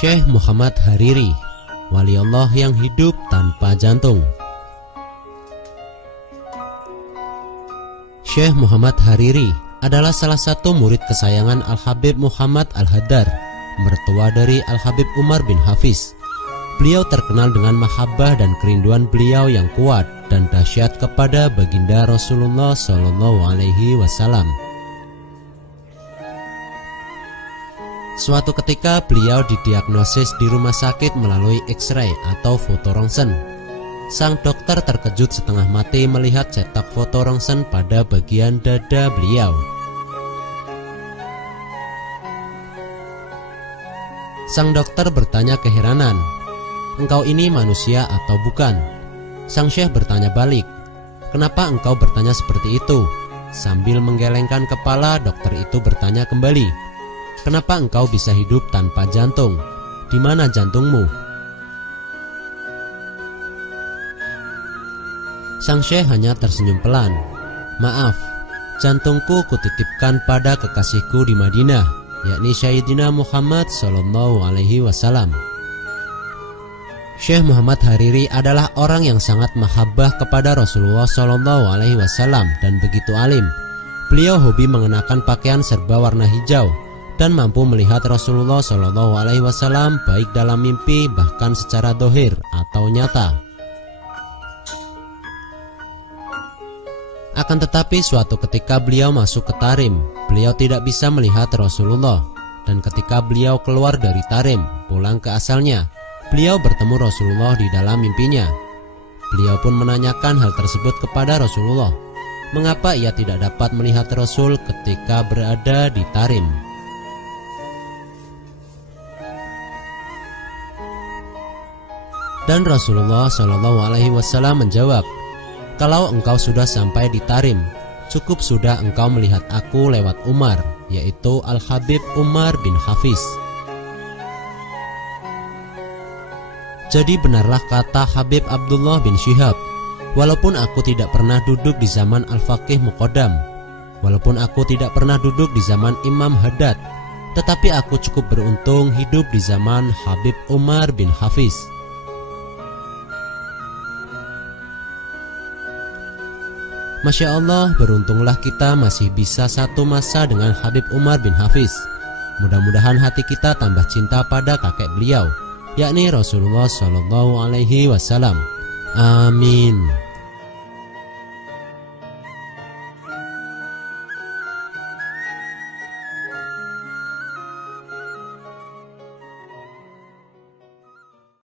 Syekh Muhammad Hariri, wali Allah yang hidup tanpa jantung. Syekh Muhammad Hariri adalah salah satu murid kesayangan Al-Habib Muhammad Al-Haddar, mertua dari Al-Habib Umar bin Hafiz. Beliau terkenal dengan mahabbah dan kerinduan beliau yang kuat dan dahsyat kepada baginda Rasulullah SAW. Suatu ketika beliau didiagnosis di rumah sakit melalui X-ray atau foto rongsen. Sang dokter terkejut setengah mati melihat cetak foto rongsen pada bagian dada beliau. Sang dokter bertanya keheranan, "Engkau ini manusia atau bukan?" Sang syekh bertanya balik, "Kenapa engkau bertanya seperti itu?" Sambil menggelengkan kepala, dokter itu bertanya kembali, "Kenapa engkau bisa hidup tanpa jantung? Di mana jantungmu?" Sang syekh hanya tersenyum pelan. "Maaf, jantungku kutitipkan pada kekasihku di Madinah, yakni Sayyidina Muhammad SAW." Syekh Muhammad Hariri adalah orang yang sangat mahabbah kepada Rasulullah SAW dan begitu alim. Beliau hobi mengenakan pakaian serba warna hijau dan mampu melihat Rasulullah SAW baik dalam mimpi bahkan secara dohir atau nyata. Akan tetapi suatu ketika beliau masuk ke Tarim, beliau tidak bisa melihat Rasulullah. Dan ketika beliau keluar dari Tarim, pulang ke asalnya, beliau bertemu Rasulullah di dalam mimpinya. Beliau pun menanyakan hal tersebut kepada Rasulullah, mengapa ia tidak dapat melihat Rasul ketika berada di Tarim. Dan Rasulullah SAW menjawab, "Kalau engkau sudah sampai di Tarim, cukup sudah engkau melihat aku lewat Umar, yaitu Al-Habib Umar bin Hafiz." Jadi benarlah kata Habib Abdullah bin Syihab, "Walaupun aku tidak pernah duduk di zaman Al-Faqih Muqaddam, walaupun aku tidak pernah duduk di zaman Imam Haddad, tetapi aku cukup beruntung hidup di zaman Habib Umar bin Hafiz." Masya Allah, beruntunglah kita masih bisa satu masa dengan Habib Umar bin Hafiz. Mudah-mudahan hati kita tambah cinta pada kakek beliau, yakni Rasulullah SAW. Amin.